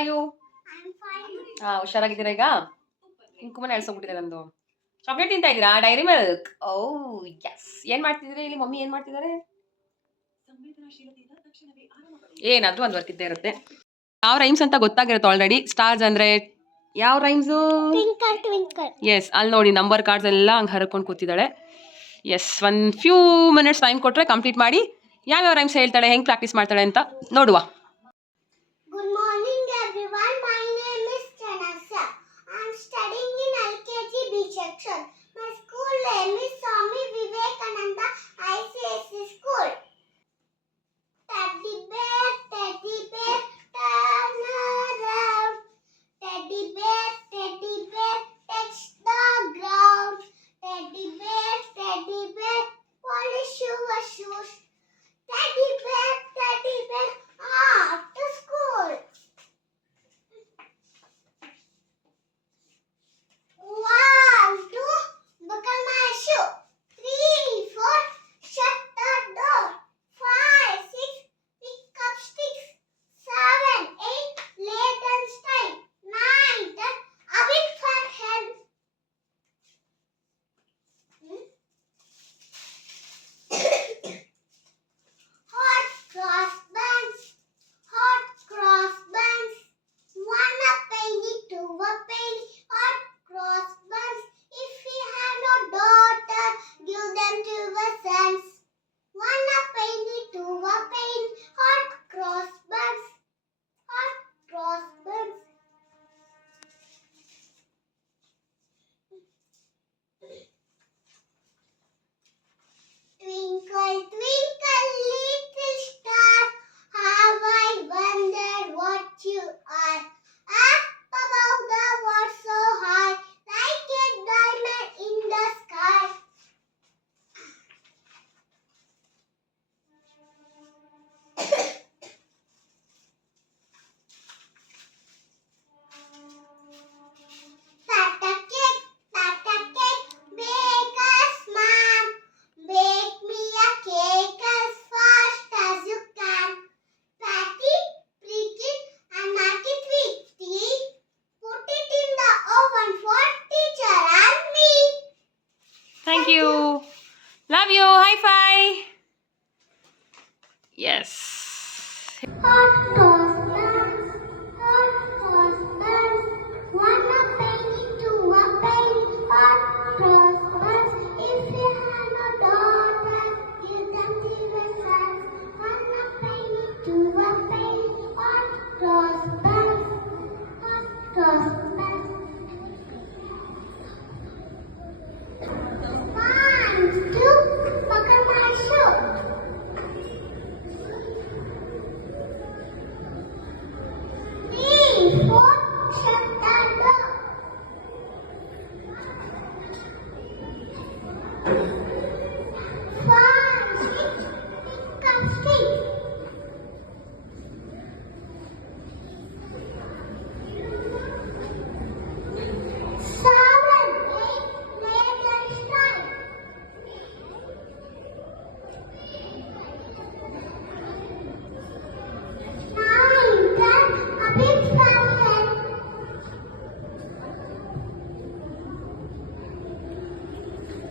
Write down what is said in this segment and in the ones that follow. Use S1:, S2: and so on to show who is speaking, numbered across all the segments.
S1: Are you ಹಾ ಹುಷಾರಾಗಿದ್ದೀರಾ ಈಗ? ಕುಂಕುಮನ ಎಳ್ಸೋಗ್ಬಿಟ್ಟಿದೆ ನಂದು. ಚಾಕ್ಲೇಟ್ ತಿಂತ ಇದೀರಾ ಡೈರಿ ಮಿಲ್ಕ್ ಓ ಎಸ್ ಏನ್ ಮಾಡ್ತಿದ್ರೆ ಇಲ್ಲಿ ಮಮ್ಮಿ ಏನ್ ಮಾಡ್ತಿದ್ದಾರೆ? ಏನಾದ್ರೂ ಒಂದು ವರ್ಕ್ ಇದ್ದೇ ಇರುತ್ತೆ. ಯಾವ ರೈಮ್ಸ್ ಅಂತ ಗೊತ್ತಾಗಿರುತ್ತೆ ಆಲ್ರೆಡಿ ಸ್ಟಾರ್ಸ್ ಅಂದ್ರೆ ಯಾವ ರೈಮ್ಸ್ ಎಸ್ ಅಲ್ಲಿ ನೋಡಿ ನಂಬರ್ ಕಾರ್ಡ್ಸ್ ಎಲ್ಲ ಹಂಗೆ ಹರ್ಕೊಂಡು ಕೂತಿದ್ದಾಳೆ. ಎಸ್ ಒಂದು ಫ್ಯೂ ಮಿನಿಟ್ಸ್ ಟೈಮ್ ಕೊಟ್ಟರೆ ಕಂಪ್ಲೀಟ್ ಮಾಡಿ ಯಾವ್ಯಾವ ರೈಮ್ಸ್ ಹೇಳ್ತಾಳೆ ಹೆಂಗೆ ಪ್ರಾಕ್ಟೀಸ್ ಮಾಡ್ತಾಳೆ ಅಂತ ನೋಡುವ.
S2: Thank you. Love you. High five. Yes.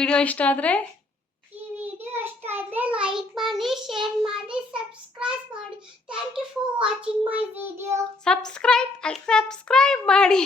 S1: Video ಇಷ್ಟ ಆದರೆ?
S2: ಈ ವಿಡಿಯೋ ಇಷ್ಟ ಆದರೆ ಲೈಕ್ ಮಾಡಿ ಶೇರ್ ಮಾಡಿ ಸಬ್ಸ್ಕ್ರೈಬ್ ಮಾಡಿ. Thank you for watching my video
S1: subscribe ಅಲ್ಲಿ ಸಬ್ಸ್ಕ್ರೈಬ್ ಮಾಡಿ.